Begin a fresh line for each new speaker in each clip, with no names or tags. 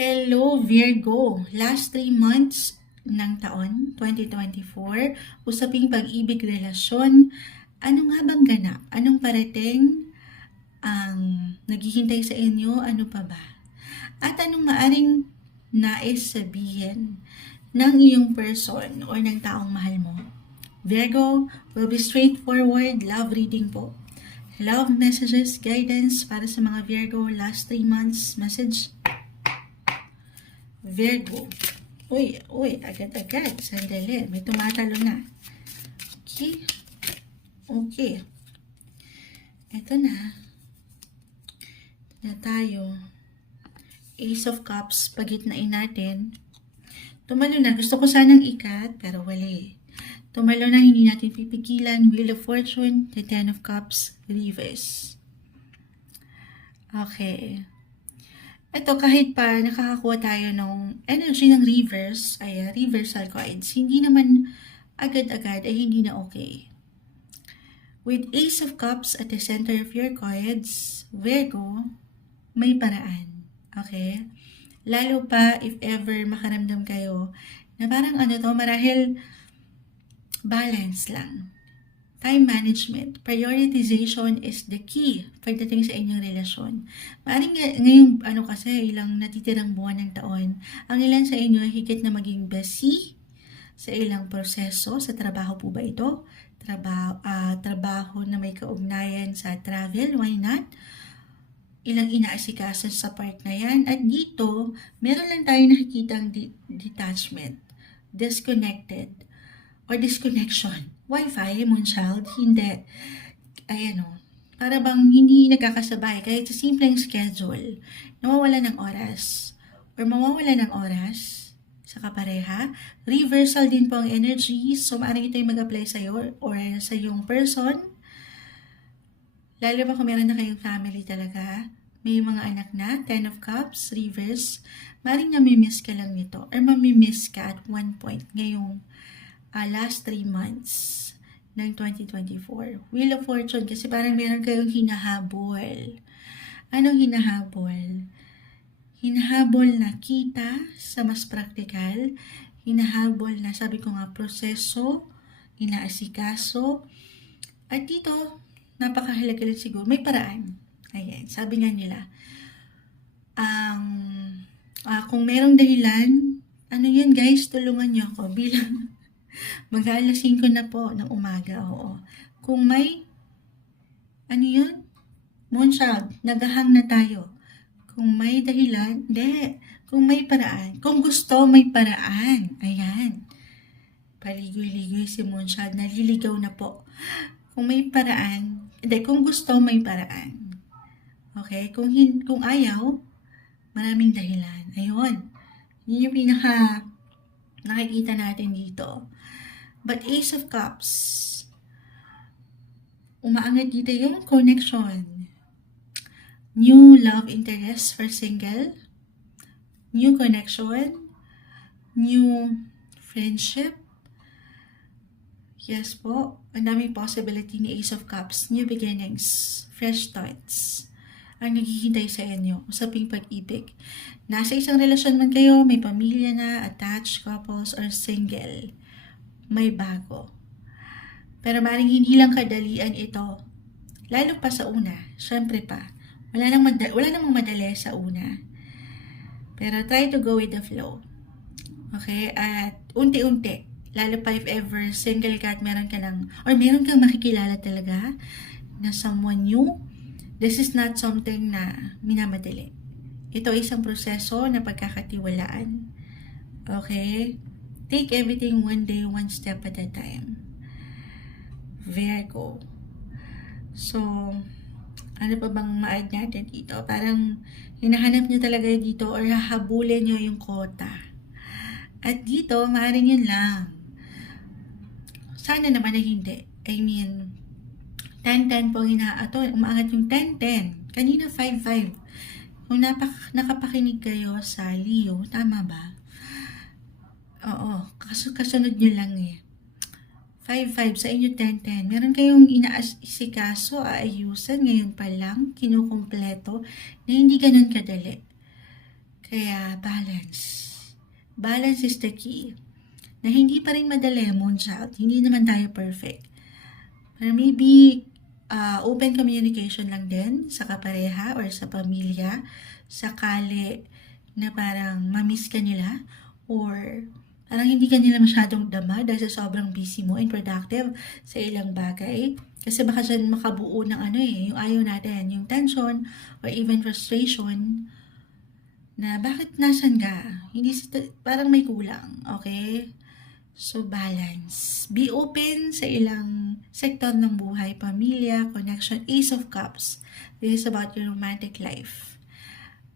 Hello Virgo! Last 3 months ng taon, 2024, usaping pag-ibig relasyon, ano nga bang ganap? Anong parating ang naghihintay sa inyo? Ano pa ba? At anong maaring nais sabihin ng iyong person or ng taong mahal mo? Virgo will be straightforward love reading po. Love messages, guidance para sa mga Virgo last 3 months message Virgo. Uy, uy, agad-agad. Sandali. May tumatalo na. Okay. Okay. Ito na. Ito na tayo. Ace of Cups. Pagitnain natin. Tumalo na. Gusto ko sanang ikat, pero wali. Tumalo na, hindi natin pipigilan. Wheel of Fortune, the Ten of Cups, Reverse. Okay. Ito, kahit pa nakakakuha tayo ng energy ng reverse, ay uh, reversal coins, hindi naman agad-agad ay hindi na okay. With Ace of Cups at the center of your coins, Virgo, may paraan. Okay? Lalo pa if ever makaramdam kayo na parang ano to, marahil balance lang. Time management, prioritization is the key pagdating sa inyong relasyon. Maaaring ngay- ngayong ano kasi ilang natitirang buwan ng taon, ang ilan sa inyo higit na maging busy sa ilang proseso. Sa trabaho po ba ito? Trabaho, ah, trabaho na may kaugnayan sa travel, why not? Ilang inaasikaso sa part na yan. At dito, meron lang tayo nakikitang di- detachment, disconnected, or disconnection. Wi-Fi, Moonchild, hindi. Ayan o. Para bang hindi nagkakasabay kahit sa simpleng schedule. Nawawala ng oras. Or mawawala ng oras sa kapareha. Reversal din po ang energy. So, maaaring ito yung mag-apply sa'yo or sa iyong person. Lalo pa kung meron na kayong family talaga. May mga anak na, Ten of Cups, reverse. Maring namimiss ka lang nito or mamimiss ka at one point ngayong uh, last 3 months ng 2024. Wheel of Fortune kasi parang meron kayong hinahabol. Anong hinahabol? Hinahabol na kita sa mas praktikal. Hinahabol na, sabi ko nga, proseso, inaasikaso. At dito, napakahalaga rin siguro, may paraan. Ayan, sabi nga nila, ang ah, kung merong dahilan, ano yun guys, tulungan niyo ako bilang Mag-aalas 5 na po ng umaga, oo. Kung may, ano yun? Moonchild, nagahang na tayo. Kung may dahilan, hindi. Kung may paraan. Kung gusto, may paraan. Ayan. Paligoy-ligoy si Moonchild, naliligaw na po. Kung may paraan, hindi, kung gusto, may paraan. Okay? Kung, hin kung ayaw, maraming dahilan. Ayun. Yun yung pinaka nakikita natin dito. But Ace of Cups, umaangat dito yung connection. New love interest for single, new connection, new friendship. Yes po, ang daming possibility ni Ace of Cups, new beginnings, fresh starts ang naghihintay sa inyo, usaping pag-ibig. Nasa isang relasyon man kayo, may pamilya na, attached couples, or single, may bago. Pero maring hindi lang kadalian ito. Lalo pa sa una, syempre pa. Wala nang, mada- wala namang madali sa una. Pero try to go with the flow. Okay? At unti-unti. Lalo pa if ever single ka at meron ka ng, or meron kang makikilala talaga na someone new, this is not something na minamadali. Ito isang proseso na pagkakatiwalaan. Okay? Take everything one day, one step at a time. Virgo. So, ano pa bang ma-add natin dito? Parang hinahanap nyo talaga dito or hahabulin nyo yung kota. At dito, maaaring yun lang. Sana naman na hindi. I mean, 10-10 po ang inaato. Umaangat yung 10-10. Kanina 5-5. Kung napak nakapakinig kayo sa Leo, tama ba? Oo, kaso kasunod nyo lang eh. 5-5 sa inyo 10-10. Meron kayong inaasikaso, aayusan ngayon pa lang, kinukumpleto, na hindi ganun kadali. Kaya balance. Balance is the key. Na hindi pa rin madali, Moonchild. Hindi naman tayo perfect. Pero maybe uh, open communication lang din sa kapareha or sa pamilya sakali na parang mamiss ka nila or parang hindi ka nila masyadong dama dahil sa sobrang busy mo and productive sa ilang bagay. Kasi baka dyan makabuo ng ano eh, yung ayaw natin, yung tension or even frustration na bakit nasan ka? Hindi parang may kulang, okay? So, balance. Be open sa ilang sektor ng buhay, pamilya, connection, Ace of Cups. This is about your romantic life.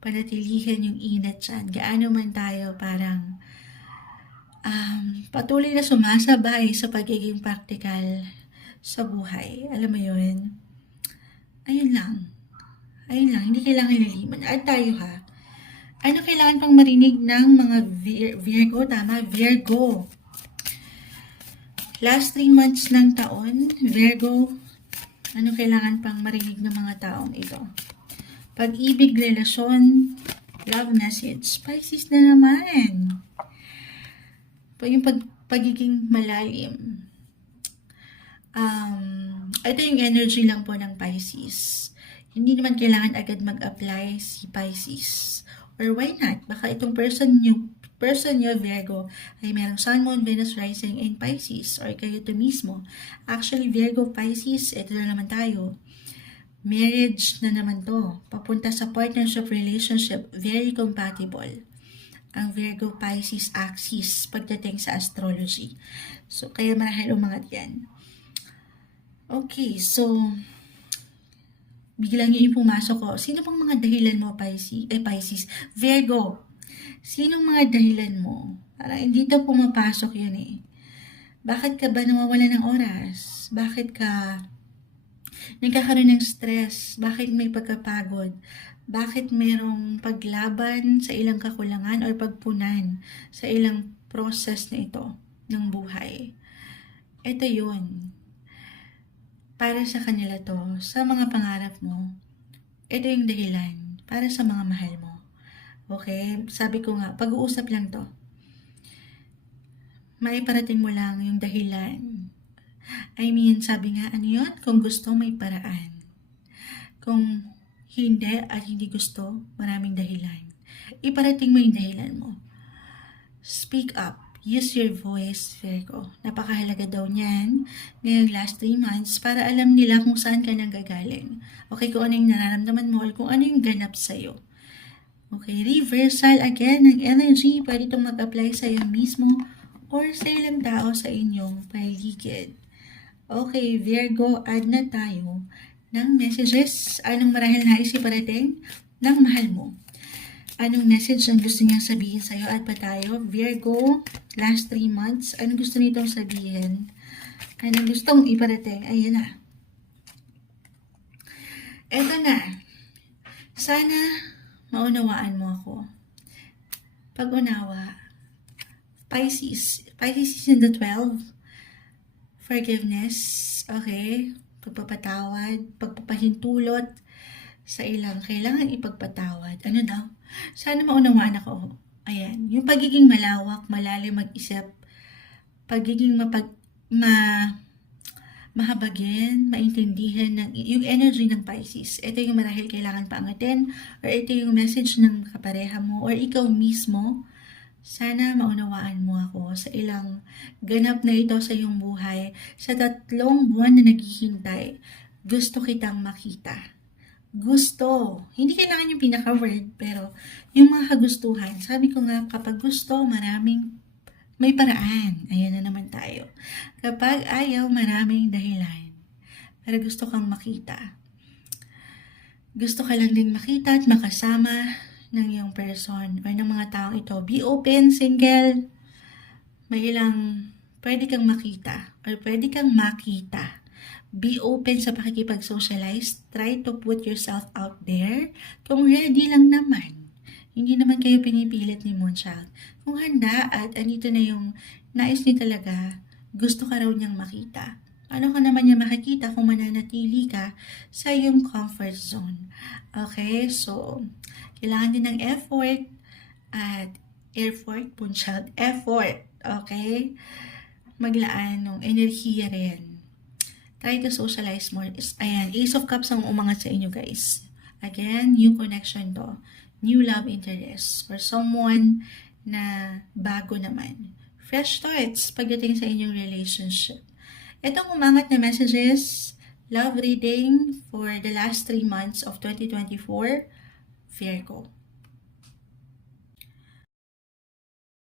Panatilihin yung inat dyan. Gaano man tayo parang um, patuloy na sumasabay sa pagiging practical sa buhay. Alam mo yun? Ayun lang. Ayun lang. Hindi kailangan niliman. At tayo ha. Ano kailangan pang marinig ng mga Vir- Virgo? Tama, Virgo. Last three months ng taon, Virgo, ano kailangan pang marinig ng mga taong ito? Pag-ibig, relasyon, love message, Pisces na naman. Pa- Yung pag, pagiging malalim. Um, ito yung energy lang po ng Pisces. Hindi naman kailangan agad mag-apply si Pisces. Or why not? Baka itong person yung person nyo, Virgo, ay merong Sun, Moon, Venus, Rising in Pisces or kayo to mismo. Actually, Virgo, Pisces, ito na naman tayo. Marriage na naman to. Papunta sa partnership, relationship, very compatible ang Virgo Pisces axis pagdating sa astrology. So, kaya marahil umangat yan. Okay, so, biglang yun yung pumasok ko. Sino pang mga dahilan mo, Pisces? Eh, Pisces. Virgo. Sinong mga dahilan mo? Parang hindi daw pumapasok yun eh. Bakit ka ba nawawala ng oras? Bakit ka nagkakaroon ng stress? Bakit may pagkapagod? Bakit merong paglaban sa ilang kakulangan or pagpunan sa ilang process na ito ng buhay? Ito yun. Para sa kanila to, sa mga pangarap mo, ito yung dahilan para sa mga mahal mo. Okay? Sabi ko nga, pag-uusap lang to. Maiparating mo lang yung dahilan. I mean, sabi nga, ano yun? Kung gusto, may paraan. Kung hindi at hindi gusto, maraming dahilan. Iparating mo yung dahilan mo. Speak up. Use your voice, Virgo. Napakahalaga daw niyan ngayong last 3 months para alam nila kung saan ka nang gagaling. Okay, kung ano yung nararamdaman mo or kung ano yung ganap sa'yo. Okay, reversal again ng energy. Pwede itong mag-apply sa'yo mismo or sa ilang tao sa inyong paligid. Okay, Virgo, add na tayo ng messages. Anong marahil nais iparating ng mahal mo? Anong message ang gusto niyang sabihin sa'yo? At pa tayo, Virgo, last 3 months, anong gusto nitong sabihin? Anong gustong iparating? Ayan na. Eto na. Sana maunawaan mo ako. Pag-unawa. Pisces. Pisces is in the 12. Forgiveness. Okay? Pagpapatawad. Pagpapahintulot sa ilang kailangan ipagpatawad. Ano daw? Sana maunawaan ako. Ayan. Yung pagiging malawak, malalim mag-isip, pagiging mapag, ma, mahabagin, maintindihan ng, yung energy ng Pisces. Ito yung marahil kailangan paangatin or ito yung message ng kapareha mo or ikaw mismo. Sana maunawaan mo ako sa ilang ganap na ito sa iyong buhay. Sa tatlong buwan na naghihintay, gusto kitang makita. Gusto. Hindi kailangan yung pinaka-word, pero yung mga kagustuhan. Sabi ko nga, kapag gusto, maraming may paraan. Ayan na naman tayo. Kapag ayaw, maraming dahilan. Pero gusto kang makita. Gusto ka lang din makita at makasama ng iyong person or ng mga taong ito. Be open, single. May ilang pwede kang makita or pwede kang makita. Be open sa pakikipag-socialize. Try to put yourself out there. Kung ready lang naman. Hindi naman kayo pinipilit ni Moonchild. Kung handa at andito na yung nais niya talaga, gusto ka raw niyang makita. Ano ka naman niya makikita kung mananatili ka sa iyong comfort zone? Okay, so, kailangan din ng effort At effort, punchal, effort. Okay? Maglaan ng enerhiya rin. Try to socialize more. Ayan, Ace of Cups ang umangat sa inyo guys. Again, new connection to. New love interest. For someone na bago naman. Fresh thoughts pagdating sa inyong relationship. Itong umangat na messages, love reading for the last three months of 2024, Virgo.